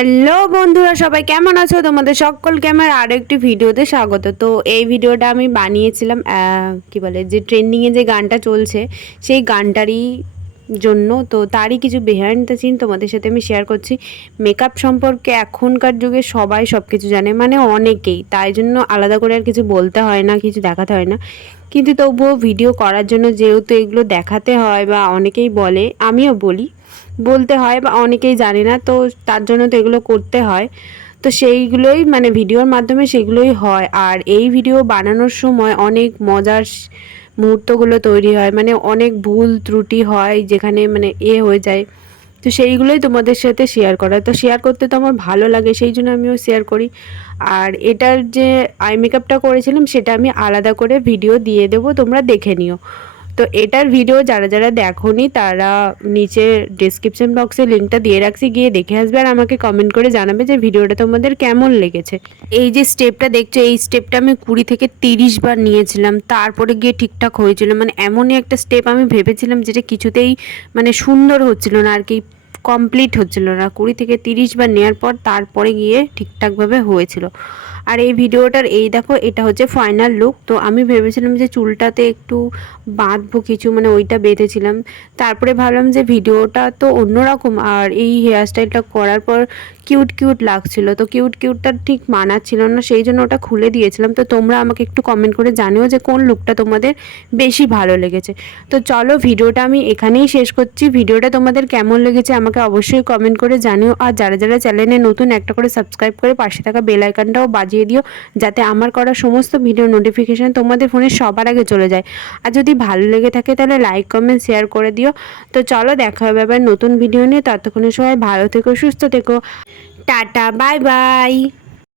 Hello বন্ধুরা, সবাই কেমন আছো? তোমাদের সকলকে আমার আরও একটি ভিডিওতে স্বাগত। তো এই ভিডিওটা আমি বানিয়েছিলাম কি বলে যে ট্রেন্ডিংয়ে যে গানটা চলছে সেই গানটারই জন্য। তো তারই কিছু বিহাইন্ড দ্য সিন তোমাদের সাথে আমি শেয়ার করছি। মেকআপ সম্পর্কে এখনকার যুগে সবাই সব কিছু জানে, মানে অনেকেই, তাই জন্য আলাদা করে আর কিছু বলতে হয় না, কিছু দেখাতে হয় না। কিন্তু তবুও ভিডিও করার জন্য যেহেতু এগুলো দেখাতে হয় বা অনেকেই বলে, আমিও বলি, বলতে হয় বা অনেকেই জানে না, তো তার জন্য তো এগুলো করতে হয়। তো সেইগুলোই মানে ভিডিওর মাধ্যমে সেগুলোই হয়। আর এই ভিডিও বানানোর সময় অনেক মজার মুহূর্তগুলো তৈরি হয়, মানে অনেক ভুল ত্রুটি হয় যেখানে মানে হয়ে যায়। তো সেইগুলোই তোমাদের সাথে শেয়ার করা, তো শেয়ার করতে তো আমার ভালো লাগে, সেই জন্য আমিও শেয়ার করি। আর এটার যে আই মেকআপটা করেছিলাম সেটা আমি আলাদা করে ভিডিও দিয়ে দেবো, তোমরা দেখে নিও। তো এটার ভিডিও যারা যারা দেখোনি তারা নিচে ডেসক্রিপশন বক্সে লিঙ্কটা দিয়ে রাখছি, গিয়ে দেখে আসবে আর আমাকে কমেন্ট করে জানাবে যে ভিডিওটা তোমাদের কেমন লেগেছে। এই যে স্টেপটা দেখছো, এই স্টেপটা আমি 20 থেকে 30 বার নিয়েছিলাম, তারপরে গিয়ে ঠিকঠাক হয়েছিল। মানে এমনই একটা স্টেপ আমি ভেবেছিলাম যেটা কিছুতেই মানে সুন্দর হচ্ছিল না আর কি, কমপ্লিট হচ্ছিল না। 20 থেকে 30 বার নেওয়ার পর তারপরে গিয়ে ঠিকঠাকভাবে হয়েছিল। আর এই ভিডিওটার এই দেখো, এটা হচ্ছে ফাইনাল লুক। তো আমি ভেবেছিলাম যে চুলটাতে একটু বাঁধবো কিছু, মানে ওইটা বেঁধেছিলাম। তারপরে ভাবলাম যে ভিডিওটা তো অন্যরকম, আর এই হেয়ারস্টাইলটা করার পর কিউট কিউট লাগছিল, তো কিউট কিউটটা ঠিক মানাচ্ছিল না, সেই জন্য ওটা খুলে দিয়েছিলাম। তো তোমরা আমাকে একটু কমেন্ট করে জানিও যে কোন লুকটা তোমাদের বেশি ভালো লেগেছে। তো চলো ভিডিওটা আমি এখানেই শেষ করছি। ভিডিওটা তোমাদের কেমন লেগেছে আমাকে অবশ্যই কমেন্ট করে জানিও। আর যারা যারা চ্যানেলে নতুন, একটা করে সাবস্ক্রাইব করে পাশে থাকা বেল আইকনটাও বাজিয়ে দিও, যাতে আমার করা সমস্ত ভিডিও নোটিফিকেশান তোমাদের ফোনে সবার আগে চলে যায়। আর যদি ভালো লেগে থাকে তাহলে লাইক কমেন্ট শেয়ার করে দিও। তো চলো দেখা হবে আবার নতুন ভিডিও নিয়ে, ততক্ষণে সবাই ভালো থেকো, সুস্থ থেকো। Tata, bye bye.